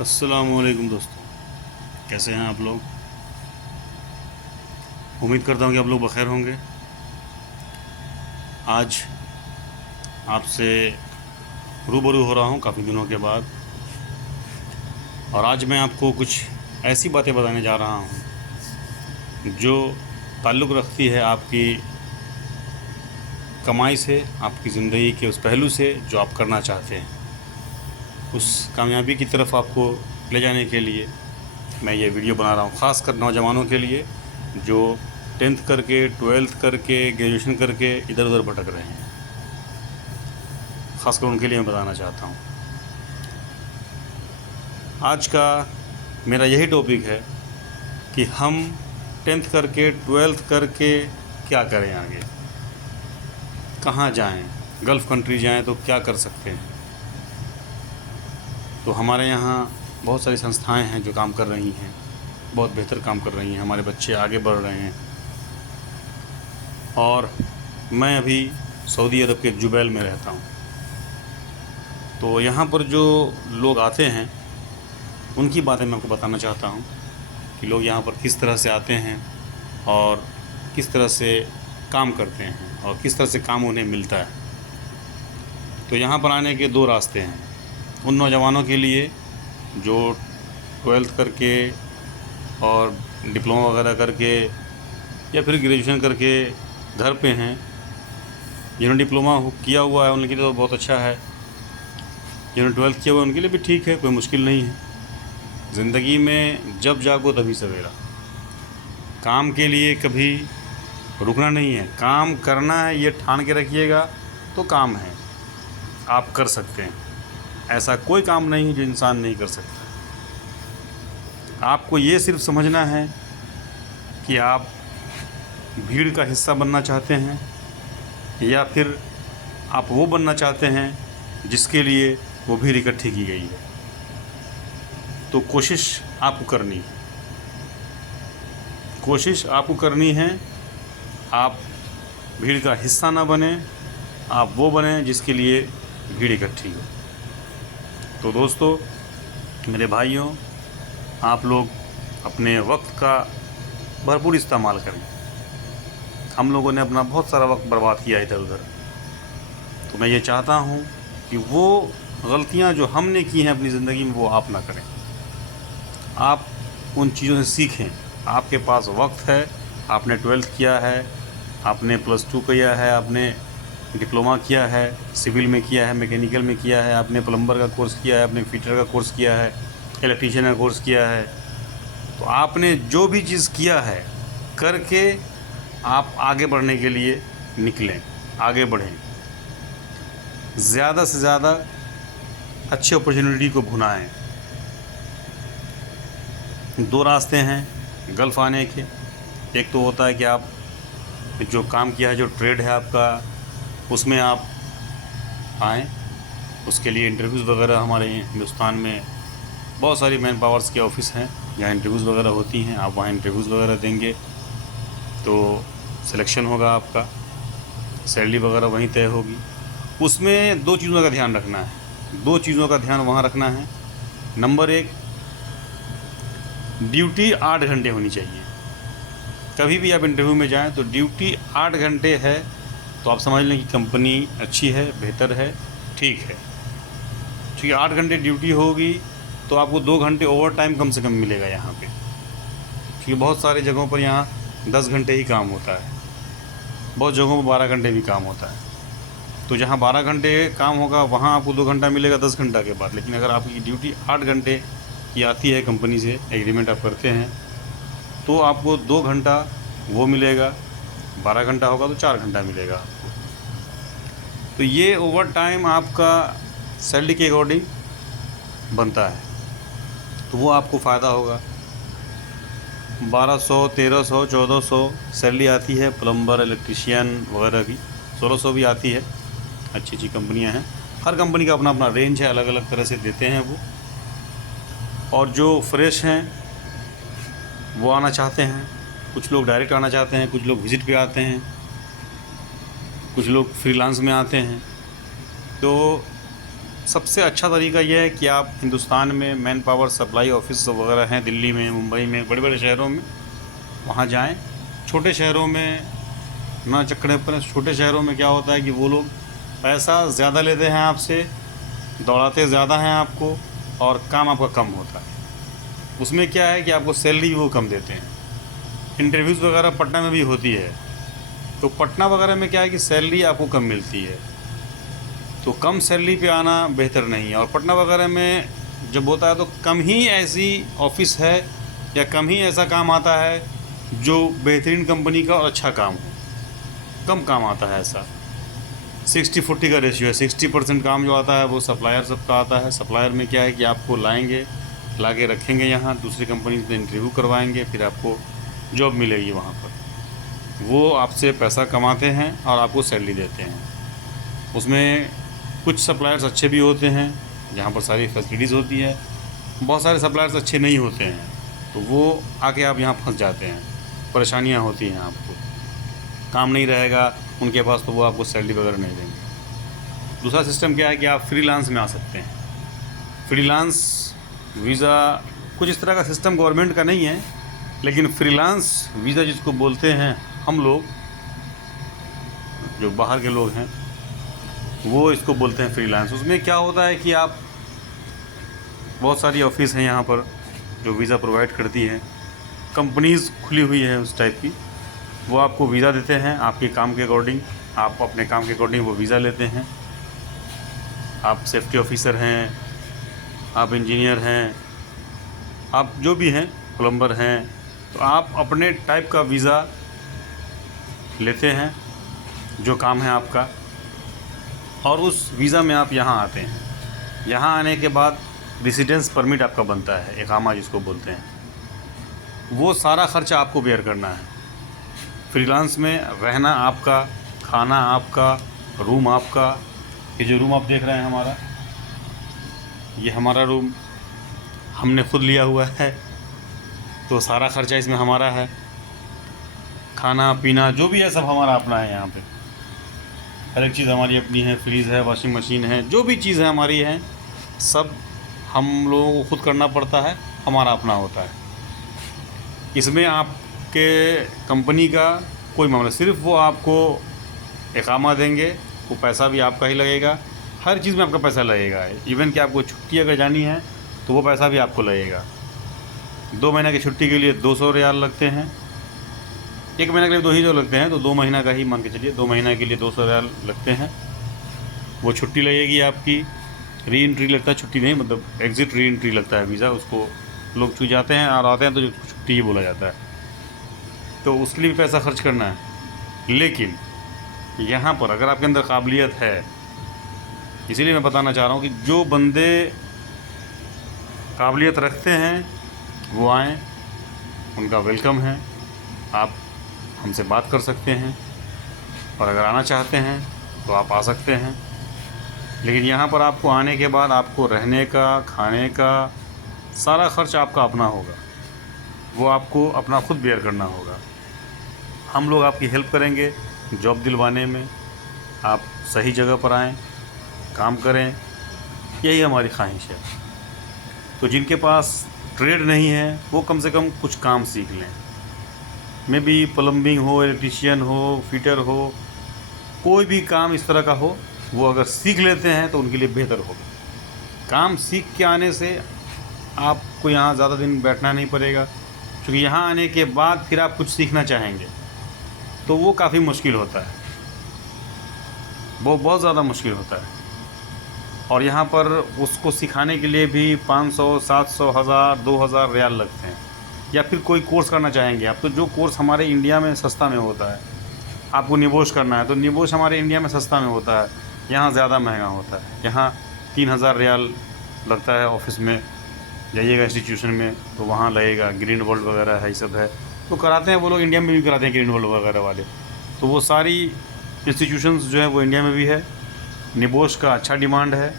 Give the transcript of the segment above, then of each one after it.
अस्सलामुअलैकुम दोस्तों, कैसे हैं आप लोग। उम्मीद करता हूं कि आप लोग बखैर होंगे। आज आपसे रूबरू हो रहा हूं काफ़ी दिनों के बाद, और आज मैं आपको कुछ ऐसी बातें बताने जा रहा हूं जो ताल्लुक़ रखती है आपकी कमाई से, आपकी ज़िंदगी के उस पहलू से जो आप करना चाहते हैं। उस कामयाबी की तरफ आपको ले जाने के लिए मैं ये वीडियो बना रहा हूँ, ख़ासकर नौजवानों के लिए जो 10th करके, 12th करके, ग्रेजुएशन करके इधर उधर भटक रहे हैं। ख़ासकर उनके लिए मैं बताना चाहता हूँ। आज का मेरा यही टॉपिक है कि हम 10th करके, 12th करके क्या करें आगे, कहाँ जाएं, गल्फ़ कंट्री जाएं तो क्या कर सकते हैं। तो हमारे यहाँ बहुत सारी संस्थाएं हैं जो काम कर रही हैं, बहुत बेहतर काम कर रही हैं, हमारे बच्चे आगे बढ़ रहे हैं। और मैं अभी सऊदी अरब के जुबैल में रहता हूँ, तो यहाँ पर जो लोग आते हैं उनकी बातें मैं आपको बताना चाहता हूँ कि लोग यहाँ पर किस तरह से आते हैं और किस तरह से काम करते हैं और किस तरह से काम उन्हें मिलता है। तो यहाँ पर आने के दो रास्ते हैं उन नौजवानों के लिए जो 12th करके और डिप्लोमा वगैरह करके या फिर ग्रेजुएशन करके घर पे हैं। जिन्होंने डिप्लोमा किया हुआ है उनके लिए तो बहुत अच्छा है, जिन्होंने 12th किया हुआ है उनके लिए भी ठीक है, कोई मुश्किल नहीं है। ज़िंदगी में जब जागो तभी सवेरा, काम के लिए कभी रुकना नहीं है, काम करना है, ये ठान के रखिएगा तो काम है, आप कर सकते हैं। ऐसा कोई काम नहीं जो इंसान नहीं कर सकता। आपको ये सिर्फ समझना है कि आप भीड़ का हिस्सा बनना चाहते हैं या फिर आप वो बनना चाहते हैं जिसके लिए वो भीड़ इकट्ठी की गई है। तो कोशिश आपको करनी है, कोशिश आपको करनी है। आप भीड़ का हिस्सा ना बने, आप वो बने जिसके लिए भीड़ इकट्ठी हो। तो दोस्तों, मेरे भाइयों, आप लोग अपने वक्त का भरपूर इस्तेमाल करें। हम लोगों ने अपना बहुत सारा वक्त बर्बाद किया इधर उधर, तो मैं ये चाहता हूँ कि वो गलतियाँ जो हमने की हैं अपनी ज़िंदगी में वो आप ना करें। आप उन चीज़ों से सीखें। आपके पास वक्त है, आपने 12th किया है, आपने +2 किया है, आपने डिप्लोमा किया है, सिविल में किया है, मैकेनिकल में किया है, आपने प्लम्बर का कोर्स किया है, आपने फिटर का कोर्स किया है, इलेक्ट्रीशियन का कोर्स किया है। तो आपने जो भी चीज़ किया है करके आप आगे बढ़ने के लिए निकलें, आगे बढ़ें, ज़्यादा से ज़्यादा अच्छी अपॉर्चुनिटी को भुनाएं। दो रास्ते हैं गल्फ़ आने के। एक तो होता है कि आप जो काम किया है, जो ट्रेड है आपका, उसमें आप आएँ। उसके लिए इंटरव्यूज़ वगैरह हमारे हिंदुस्तान में बहुत सारी मैन पावर्स के ऑफ़िस हैं जहाँ इंटरव्यूज़ वगैरह होती हैं। आप वहाँ इंटरव्यूज़ वगैरह देंगे तो सिलेक्शन होगा आपका, सैलरी वगैरह वहीं तय होगी। उसमें दो चीज़ों का ध्यान रखना है, दो चीज़ों का ध्यान वहाँ रखना है। नंबर एक, ड्यूटी 8 घंटे होनी चाहिए। कभी भी आप इंटरव्यू में जाएं तो ड्यूटी 8 घंटे है तो आप समझ लें कि कंपनी अच्छी है, बेहतर है, ठीक है। ठीक है, 8 घंटे ड्यूटी होगी तो आपको 2 घंटे ओवर टाइम कम से कम मिलेगा यहाँ पे। ठीक है, बहुत सारी जगहों पर यहाँ 10 घंटे ही काम होता है, बहुत जगहों पर 12 घंटे भी काम होता है। तो जहाँ 12 घंटे काम होगा वहाँ आपको 2 घंटा मिलेगा 10 घंटा के बाद। लेकिन अगर आपकी ड्यूटी 8 घंटे की आती है, कंपनी से एग्रीमेंट आप करते हैं, तो आपको 2 घंटा वो मिलेगा, 12 घंटा होगा तो 4 घंटा मिलेगा आपको। तो ये ओवर टाइम आपका सैलरी के अकॉर्डिंग बनता है, तो वो आपको फ़ायदा होगा। 1200, 1300, 1400 सैलरी आती है प्लम्बर, इलेक्ट्रीशियन वगैरह की, 1600 भी आती है। अच्छी अच्छी कंपनियां हैं, हर कंपनी का अपना अपना रेंज है, अलग अलग तरह से देते हैं वो। और जो फ्रेश हैं वो आना चाहते हैं, कुछ लोग डायरेक्ट आना चाहते हैं, कुछ लोग विज़िट पे आते हैं, कुछ लोग फ्रीलांस में आते हैं। तो सबसे अच्छा तरीका यह है कि आप हिंदुस्तान में मैन पावर सप्लाई ऑफिस वगैरह हैं, दिल्ली में, मुंबई में, बड़े बड़े शहरों में, वहाँ जाएं। छोटे शहरों में ना चक्कर पर। छोटे शहरों में क्या होता है कि वो लोग पैसा ज़्यादा लेते हैं आपसे, दौड़ाते ज़्यादा हैं आपको, और काम आपका कम होता है। उसमें क्या है कि आपको सैलरी भी वो कम देते हैं। इंटरव्यूज़ वगैरह पटना में भी होती है, तो पटना वगैरह में क्या है कि सैलरी आपको कम मिलती है, तो कम सैलरी पे आना बेहतर नहीं है। और पटना वगैरह में जब होता है तो कम ही ऐसी ऑफिस है या कम ही ऐसा काम आता है जो बेहतरीन कंपनी का और अच्छा काम हो, कम काम आता है ऐसा। 60-40 का रेशियो है। 60% काम जो आता है वो सप्लायर सबका आता है। सप्लायर में क्या है कि आपको लाएंगे, ला के रखेंगे यहाँ, दूसरी कंपनी से इंटरव्यू करवाएंगे, फिर आपको जॉब मिलेगी वहाँ पर। वो आपसे पैसा कमाते हैं और आपको सैलरी देते हैं। उसमें कुछ सप्लायर्स अच्छे भी होते हैं, जहाँ पर सारी फैसिलिटीज़ होती है। बहुत सारे सप्लायर्स अच्छे नहीं होते हैं, तो वो आके आप यहाँ फंस जाते हैं, परेशानियाँ होती हैं आपको, काम नहीं रहेगा उनके पास तो वो आपको सैलरी वगैरह नहीं देंगे। दूसरा सिस्टम क्या है कि आप फ्रीलांस में आ सकते हैं। फ्रीलांस वीज़ा कुछ इस तरह का सिस्टम गवर्नमेंट का नहीं है, लेकिन फ्रीलांस वीज़ा जिसको बोलते हैं हम लोग, जो बाहर के लोग हैं, वो इसको बोलते हैं फ्रीलांस। उसमें क्या होता है कि आप, बहुत सारी ऑफिस हैं यहाँ पर जो वीज़ा प्रोवाइड करती हैं, कंपनीज़ खुली हुई है उस टाइप की, वो आपको वीज़ा देते हैं आपके काम के अकॉर्डिंग। आप अपने काम के अकॉर्डिंग वो वीज़ा लेते हैं। आप सेफ्टी ऑफिसर हैं, आप इंजीनियर हैं, आप जो भी हैं, प्लम्बर हैं, तो आप अपने टाइप का वीज़ा लेते हैं जो काम है आपका, और उस वीज़ा में आप यहाँ आते हैं। यहाँ आने के बाद रेसिडेंस परमिट आपका बनता है, इकामा जिसको बोलते हैं। वो सारा खर्चा आपको बेयर करना है। फ्रीलांस में रहना आपका, खाना आपका, रूम आपका। ये जो रूम आप देख रहे हैं हमारा, ये हमारा रूम हमने खुद लिया हुआ है, तो सारा खर्चा इसमें हमारा है। खाना पीना जो भी है सब हमारा अपना है। यहाँ पे हर एक चीज़ हमारी अपनी है। फ्रीज़ है, वॉशिंग मशीन है, जो भी चीज़ है हमारी है, सब हम लोगों को खुद करना पड़ता है, हमारा अपना होता है। इसमें आपके कंपनी का कोई मामला, सिर्फ वो आपको इकामा देंगे, वो पैसा भी आपका ही लगेगा, हर चीज़ में आपका पैसा लगेगा। इवन कि आपको छुट्टी अगर जानी है तो वो पैसा भी आपको लगेगा। 2 महीने की छुट्टी के लिए 200 रियाल लगते हैं। 1 महीने के लिए 2 ही जो लगते हैं, तो 2 महीना का ही मान के चलिए, 2 महीने के लिए 200 रियाल लगते हैं। वो छुट्टी लगेगी आपकी। री एंट्री लगता है, छुट्टी नहीं, मतलब एग्ज़िट री एंट्री लगता है वीज़ा, उसको लोग छू जाते हैं और आते हैं तो जो छुट्टी ही बोला जाता है, तो उसके लिए भी पैसा खर्च करना है। लेकिन यहाँ पर अगर आपके अंदर काबिलियत है, इसीलिए मैं बताना चाह रहा हूँ कि जो बंदे काबिलियत रखते हैं वो आएँ, उनका वेलकम है। आप हमसे बात कर सकते हैं, और अगर आना चाहते हैं तो आप आ सकते हैं। लेकिन यहाँ पर आपको आने के बाद आपको रहने का, खाने का सारा खर्च आपका अपना होगा, वो आपको अपना खुद बेयर करना होगा। हम लोग आपकी हेल्प करेंगे जॉब दिलवाने में। आप सही जगह पर आएँ, काम करें, यही हमारी ख्वाहिश है। तो जिनके पास ट्रेड नहीं है वो कम से कम कुछ काम सीख लें। मे बी प्लम्बिंग हो, इलेक्ट्रीशियन हो, फिटर हो, कोई भी काम इस तरह का हो, वो अगर सीख लेते हैं तो उनके लिए बेहतर होगा। काम सीख के आने से आपको यहाँ ज़्यादा दिन बैठना नहीं पड़ेगा, क्योंकि यहाँ आने के बाद फिर आप कुछ सीखना चाहेंगे तो वो काफ़ी मुश्किल होता है, वो बहुत ज़्यादा मुश्किल होता है। और यहाँ पर उसको सिखाने के लिए भी 500, 700, 1000, 2000 रियाल लगते हैं। या फिर कोई कोर्स करना चाहेंगे आप, तो जो कोर्स हमारे इंडिया में सस्ता में होता है, आपको निबोश करना है तो निबोश हमारे इंडिया में सस्ता में होता है, यहाँ ज़्यादा महंगा होता है। यहाँ 3000 रियाल लगता है। ऑफिस में जाइएगा इंस्टीट्यूशन में तो वहाँ लगेगा। ग्रीन वर्ल्ड वगैरह है, ये सब है, तो कराते हैं वो लोग, इंडिया में भी कराते हैं ग्रीन वर्ल्ड वगैरह वाले। तो वो सारी इंस्टीट्यूशंस जो है वो इंडिया में भी है। निबोश का अच्छा डिमांड है।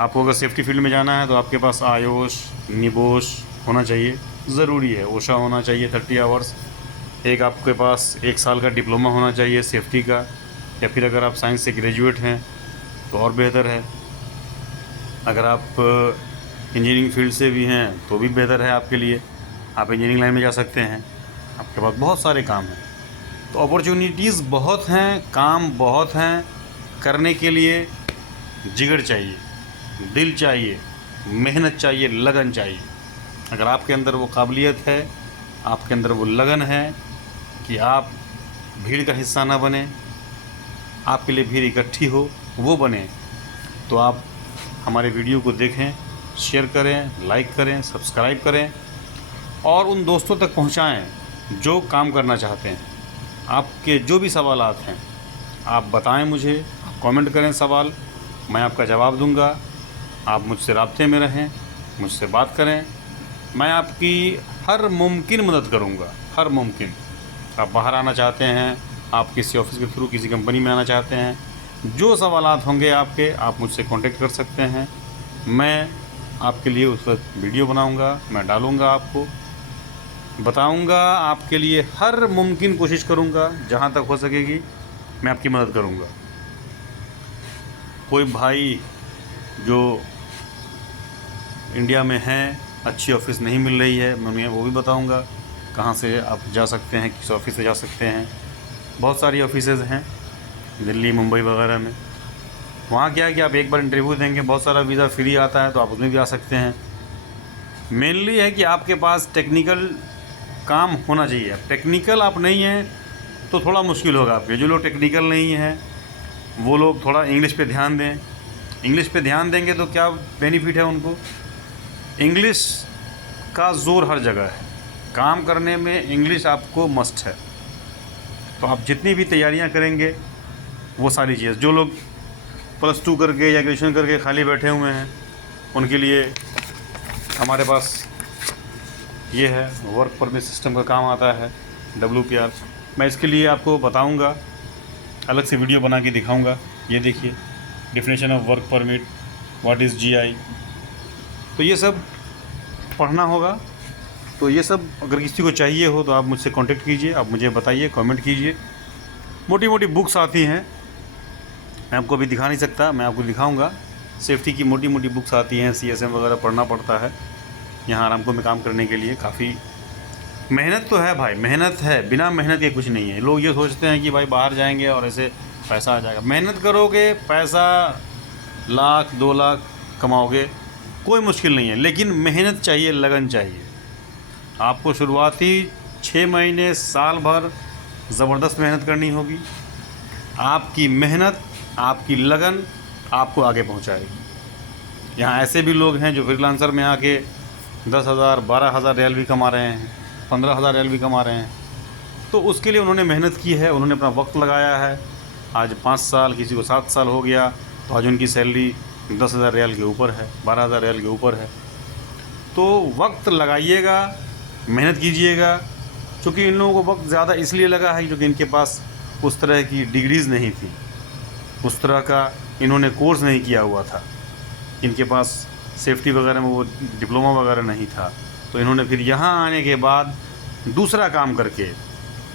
आपको अगर सेफ्टी फील्ड में जाना है तो आपके पास आयोश, निबोश होना चाहिए, ज़रूरी है। ओशा होना चाहिए 30 आवर्स। एक आपके पास 1 साल का डिप्लोमा होना चाहिए सेफ्टी का, या फिर अगर आप साइंस से ग्रेजुएट हैं तो और बेहतर है। अगर आप इंजीनियरिंग फील्ड से भी हैं तो भी बेहतर है आपके लिए, आप इंजीनियरिंग लाइन में जा सकते हैं, आपके पास बहुत सारे काम हैं। तो अपॉर्चुनिटीज़ बहुत हैं, काम बहुत हैं, करने के लिए जिगर चाहिए, दिल चाहिए, मेहनत चाहिए, लगन चाहिए। अगर आपके अंदर वो काबिलियत है, आपके अंदर वो लगन है कि आप भीड़ का हिस्सा ना बने, आपके लिए भीड़ इकट्ठी हो, वो बने, तो आप हमारे वीडियो को देखें, शेयर करें, लाइक करें, सब्सक्राइब करें और उन दोस्तों तक पहुंचाएं जो काम करना चाहते हैं। आपके जो भी सवालात हैं आप बताएं मुझे, आप कमेंट करें सवाल, मैं आपका जवाब दूंगा। आप मुझसे राब्ते में रहें, मुझसे बात करें, मैं आपकी हर मुमकिन मदद करूंगा, हर मुमकिन। आप बाहर आना चाहते हैं, आप किसी ऑफिस के थ्रू किसी कंपनी में आना चाहते हैं, जो सवालात होंगे आपके, आप मुझसे कांटेक्ट कर सकते हैं। मैं आपके लिए उस पर वीडियो बनाऊंगा, मैं डालूंगा, आपको बताऊंगा, आपके लिए हर मुमकिन कोशिश करूंगा, जहां तक हो सकेगी मैं आपकी मदद करूंगा। कोई भाई जो इंडिया में हैं, अच्छी ऑफ़िस नहीं मिल रही है, मैं उन्हें वो भी बताऊंगा कहाँ से आप जा सकते हैं, किस ऑफ़िस से जा सकते हैं। बहुत सारी ऑफिसेज़ हैं दिल्ली, मुंबई वगैरह में। वहाँ क्या है कि आप एक बार इंटरव्यू देंगे, बहुत सारा वीज़ा फ्री आता है, तो आप उसमें भी आ सकते हैं। मेनली है कि आपके पास टेक्निकल काम होना चाहिए। अब टेक्निकल आप नहीं हैं तो थोड़ा मुश्किल होगा आपके। जो लोग टेक्निकल नहीं हैं वो लोग थोड़ा इंग्लिश पे ध्यान दें। इंग्लिश पे ध्यान देंगे तो क्या बेनिफिट है उनको, इंग्लिश का ज़ोर हर जगह है, काम करने में इंग्लिश आपको मस्ट है। तो आप जितनी भी तैयारियां करेंगे वो सारी चीज़, जो लोग +2 करके या ग्रेजुएशन करके खाली बैठे हुए हैं उनके लिए हमारे पास ये है, वर्क परमिट सिस्टम का काम आता है, WPR। मैं इसके लिए आपको बताऊंगा, अलग से वीडियो बना के दिखाऊंगा। ये देखिए, definition of work permit, what is GI, तो ये सब पढ़ना होगा। तो ये सब अगर किसी को चाहिए हो तो आप मुझसे कांटेक्ट कीजिए, आप मुझे बताइए, कमेंट कीजिए। मोटी मोटी बुक्स आती हैं, मैं आपको अभी दिखा नहीं सकता, मैं आपको दिखाऊंगा। सेफ्टी की मोटी मोटी बुक्स आती हैं, CSM वगैरह पढ़ना पड़ता है यहाँ आरामको में काम करने के लिए। काफ़ी मेहनत तो है भाई, मेहनत है, बिना मेहनत के कुछ नहीं है। लोग ये सोचते हैं कि भाई बाहर जाएंगे और ऐसे पैसा आ जाएगा। मेहनत करोगे, पैसा 1 लाख 2 लाख कमाओगे, कोई मुश्किल नहीं है, लेकिन मेहनत चाहिए, लगन चाहिए। आपको शुरुआती 6 महीने, साल भर ज़बरदस्त मेहनत करनी होगी। आपकी मेहनत, आपकी लगन आपको आगे पहुंचाएगी। यहाँ ऐसे भी लोग हैं जो फ्रीलांसर में आके 10,000 12,000 रियाल भी कमा रहे हैं, 15,000 रियाल भी कमा रहे हैं। तो उसके लिए उन्होंने मेहनत की है, उन्होंने अपना वक्त लगाया है। आज 5 साल, किसी को 7 साल हो गया, तो आज उनकी सैलरी 10,000 रियाल के ऊपर है, 12,000 रियाल के ऊपर है। तो वक्त लगाइएगा, मेहनत कीजिएगा। क्योंकि इन लोगों को वक्त ज़्यादा इसलिए लगा है क्योंकि इनके पास उस तरह की डिग्रीज़ नहीं थी, उस तरह का इन्होंने कोर्स नहीं किया हुआ था, इनके पास सेफ्टी वगैरह में वो डिप्लोमा वगैरह नहीं था। तो इन्होंने फिर यहाँ आने के बाद दूसरा काम करके,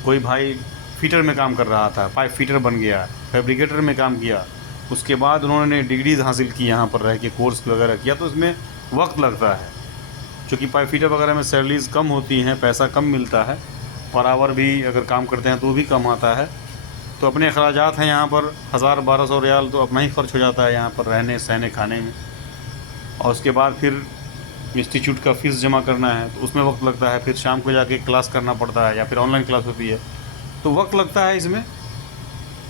कोई भाई फिटर में काम कर रहा था, पाइप फिटर बन गया, फैब्रिकेटर में काम किया, उसके बाद उन्होंने डिग्रीज़ हासिल की, यहाँ पर रह के कोर्स वगैरह किया। तो इसमें वक्त लगता है, क्योंकि पाइप फिटर वगैरह में सैलरीज़ कम होती हैं, पैसा कम मिलता है, पर आवर भी अगर काम करते हैं तो भी कम आता है। तो अपने अखराजात हैं यहाँ पर 1,000-1,200 रियाल तो अपना ही खर्च हो जाता है यहाँ पर रहने सहने खाने में। और उसके बाद फिर इंस्टीट्यूट का फ़ीस जमा करना है, तो उसमें वक्त लगता है। फिर शाम को जाके क्लास करना पड़ता है या फिर ऑनलाइन क्लास होती है, तो वक्त लगता है इसमें।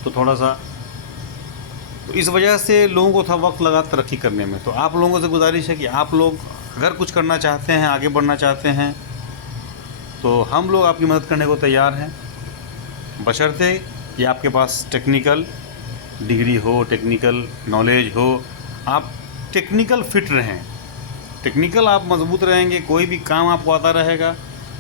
तो थोड़ा सा, तो इस वजह से लोगों को था वक्त लगा तरक्की करने में। तो आप लोगों से गुजारिश है कि आप लोग अगर कुछ करना चाहते हैं, आगे बढ़ना चाहते हैं, तो हम लोग आपकी मदद करने को तैयार हैं, बशर्ते कि आपके पास टेक्निकल डिग्री हो, टेक्निकल नॉलेज हो, आप टेक्निकल फिट रहें। टेक्निकल आप मजबूत रहेंगे, कोई भी काम आपको आता रहेगा।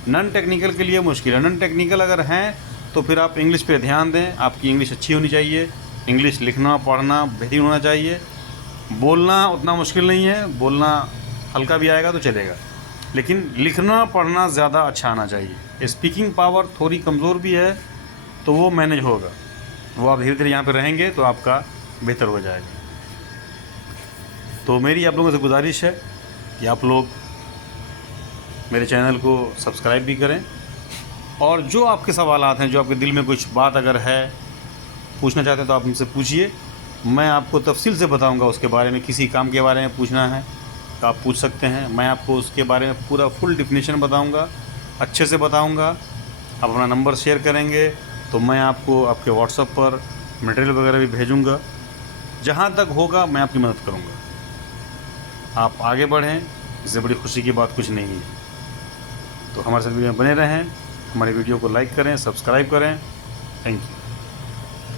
नॉन टेक्निकल के लिए मुश्किल है। नॉन टेक्निकल अगर हैं तो फिर आप इंग्लिश पे ध्यान दें। आपकी इंग्लिश अच्छी होनी चाहिए, इंग्लिश लिखना पढ़ना बेहतरीन होना चाहिए। बोलना उतना मुश्किल नहीं है, बोलना हल्का भी आएगा तो चलेगा, लेकिन लिखना पढ़ना ज़्यादा अच्छा आना चाहिए। स्पीकिंग पावर थोड़ी कमज़ोर भी है, तो वो मैनेज होगा। वो आप धीरे धीरे यहाँ पर रहेंगे तो आपका बेहतर हो जाएगा। तो मेरी आप लोगों से गुजारिश है कि आप लोग मेरे चैनल को सब्सक्राइब भी करें, और जो आपके सवालात हैं, जो आपके दिल में कुछ बात अगर है पूछना चाहते हैं तो आप मुझसे पूछिए। मैं आपको तफसील से बताऊंगा उसके बारे में। किसी काम के बारे में पूछना है तो आप पूछ सकते हैं, मैं आपको उसके बारे में पूरा फुल डिफिनीशन बताऊंगा, अच्छे से बताऊंगा। आप अपना नंबर शेयर करेंगे तो मैं आपको आपके व्हाट्सएप पर मटेरियल वगैरह भी भेजूंगा। जहाँ तक होगा मैं आपकी मदद करूँगा। आप आगे बढ़ें, इससे बड़ी खुशी की बात कुछ नहीं है। तो हमारे साथ वीडियो में बने रहें, हमारी वीडियो को लाइक करें, सब्सक्राइब करें। Thank you.